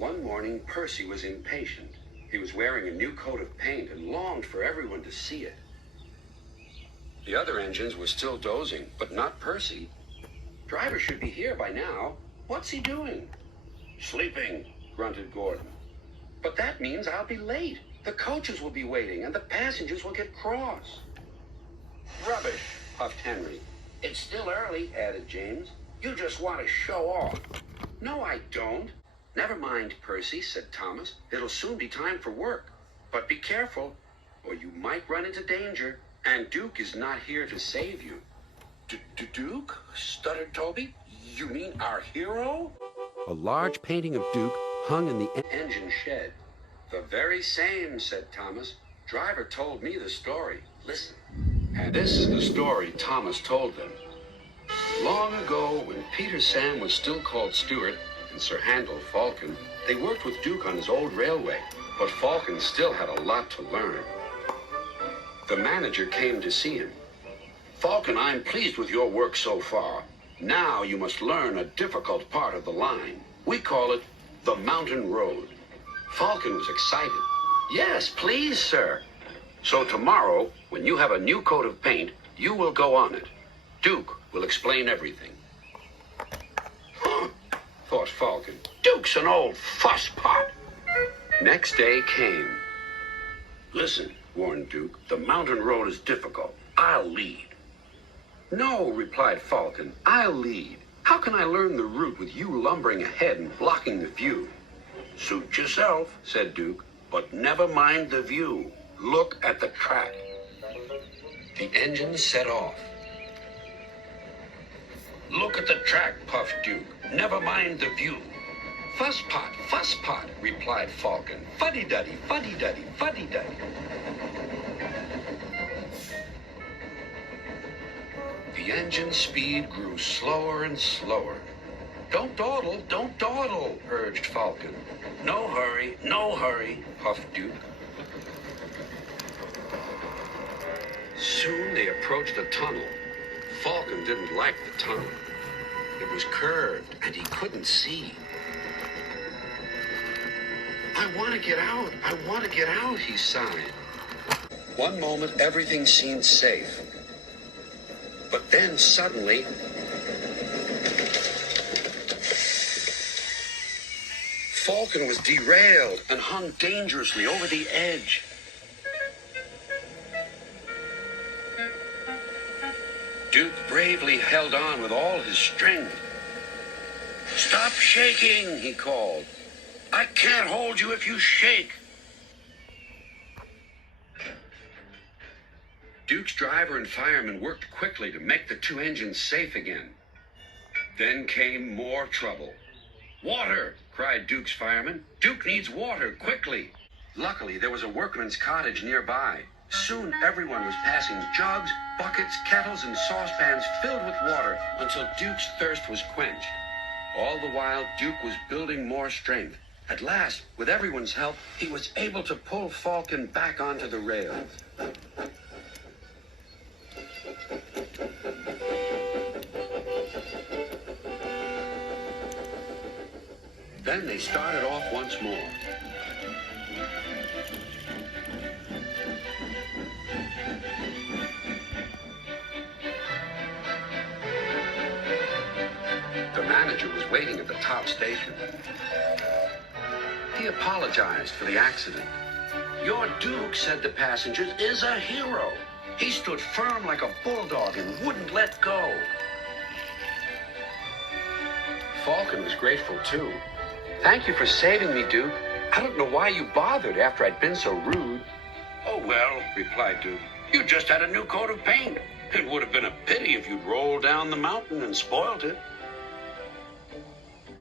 One morning, Percy was impatient. He was wearing a new coat of paint and longed for everyone to see it. The other engines were still dozing, but not Percy. Driver should be here by now. What's he doing? Sleeping, grunted Gordon. But that means I'll be late. The coaches will be waiting, and the passengers will get cross. Rubbish, puffed Henry. It's still early, added James. You just want to show off. No, I don't. Never mind, Percy, said Thomas. It'll soon be time for work. But be careful, or you might run into danger. And Duke is not here to save you. Duke? Stuttered Toby. You mean our hero? A large painting of Duke hung in the engine shed. The very same, said Thomas. Driver told me the story. Listen. And this is the story Thomas told them. Long ago, when Peter Sam was still called Stuart and Sir Handel Falcon, they worked with Duke on his old railway, but Falcon still had a lot to learn. The manager came to see him. Falcon, I'm pleased with your work so far. Now you must learn a difficult part of the line. We call it the mountain road. Falcon was excited. Yes, please, sir. So tomorrow, when you have a new coat of paint, you will go on it. Duke will explain everything. Huh, thought Falcon. Duke's an old fusspot. Next day came. Listen, warned Duke, the mountain road is difficult. I'll lead. No, replied Falcon, I'll lead. How can I learn the route with you lumbering ahead and blocking the view? Suit yourself, said Duke, but never mind the view. Look at the track. The engine set off. Look at the track, puffed Duke. Never mind the view. Fusspot, replied Falcon. Fuddy-duddy, fuddy-duddy, fuddy-duddy. The engine speed grew slower and slower. Don't dawdle, urged Falcon. No hurry, puffed Duke. Soon they approached a tunnel. Falcon didn't like the tunnel. It was curved, and he couldn't see. I want to get out, he sighed. One moment, everything seemed safe. But then, suddenly, Falcon was derailed and hung dangerously over the edge. Duke bravely held on with all his strength. Stop shaking, he called. I can't hold you if you shake. Duke's driver and fireman worked quickly to make the two engines safe again. Then came more trouble. Water, cried Duke's fireman. Duke needs water, quickly. Luckily, there was a workman's cottage nearby. Soon everyone was passing jugs, buckets, kettles, and saucepans filled with water until Duke's thirst was quenched. All the while, Duke was building more strength. At last, with everyone's help, he was able to pull Falcon back onto the rails. Then they started off once more. The manager was waiting at the top station. He apologized for the accident. Your Duke, said the passengers, is a hero. He stood firm like a bulldog and wouldn't let go. Falcon was grateful, too. Thank you for saving me, Duke. I don't know why you bothered after I'd been so rude. Oh, well, replied Duke. You just had a new coat of paint. It would have been a pity if you'd rolled down the mountain and spoiled it.